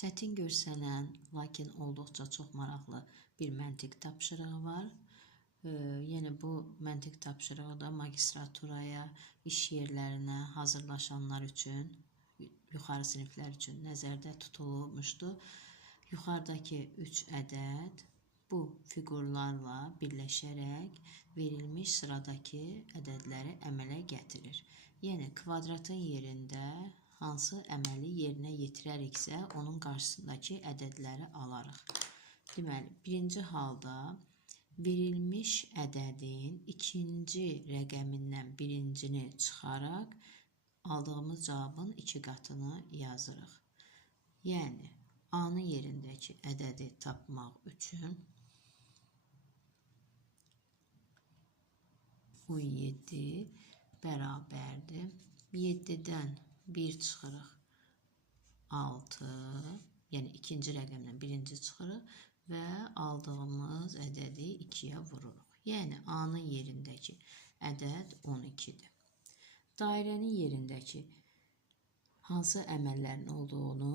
Çətin görsənən, lakin olduqca çox maraqlı bir məntiq tapşırığı var. Yəni bu məntiq tapşırığı da magistraturaya, iş yerlərinə hazırlaşanlar üçün, yuxarı siniflər üçün nəzərdə tutulmuşdu. Yuxarıdakı 3 ədəd bu fiqurlarla birləşərək verilmiş sıradakı ədədləri əmələ gətirir. Yəni kvadratın yerində hansı əməli yerinə yetirəriksə, onun qarşısındakı ədədləri alarıq. Deməli, birinci halda verilmiş ədədin ikinci rəqəmindən birincini çıxaraq aldığımız cavabın 2 qatını yazırıq. Yəni, A-nın yerindəki ədədi tapmaq üçün 17 bərabərdir. 7-dən 1 çıxırıq 6, yəni ikinci rəqəmdən birinci çıxırıq və aldığımız ədədi 2-yə vururuq. Yəni A-nın yerindəki ədəd 12-dir. Dairənin yerindəki hansı əməllərin olduğunu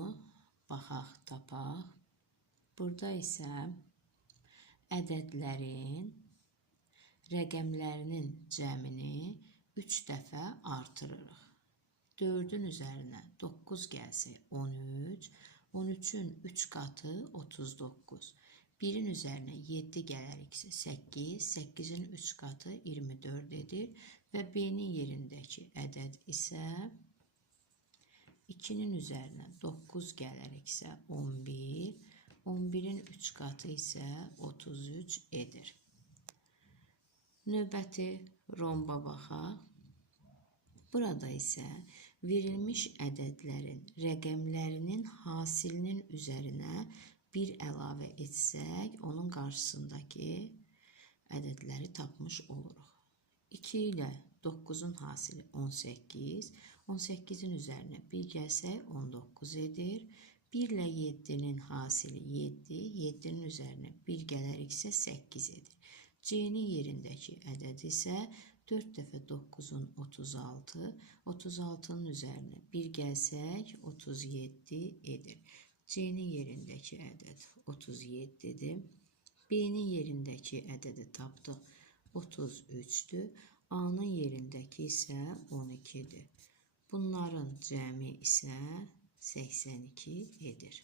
baxaq, tapaq. Burada isə ədədlərin rəqəmlərinin cəmini 3 dəfə artırırıq. 4-ün üzərinə 9 gəlsə 13, 13-ün 3 qatı 39. 1-in üzərinə 7 gələriksə 8, 8-in 3 qatı 24 edir və B-nin yerindəki ədəd isə 2-nin üzərinə 9 gələriksə 11, 11-in 3 qatı isə 33 edir. Növbəti romba baxaq. Burada isə verilmiş ədədlərin rəqəmlərinin hasilinin üzərinə 1 əlavə etsək, onun qarşısındakı ədədləri tapmış oluruq. 2 ilə 9-un hasili 18, 18-in üzərinə 1 gəlsək 19 edir. 1 ilə 7-nin hasili 7, 7-nin üzərinə 1 gələriksə 8 edir. C-nin yerindəki ədəd isə 4 dəfə 9-un 36, 36-nın üzərinə 1 gəlsək 37 edir. C-nin yerindəki ədəd 37-dir. B-nin yerindəki ədədi tapdıq 33-dür. A-nın yerindəki isə 12-dir. Bunların cəmi isə 82 edir.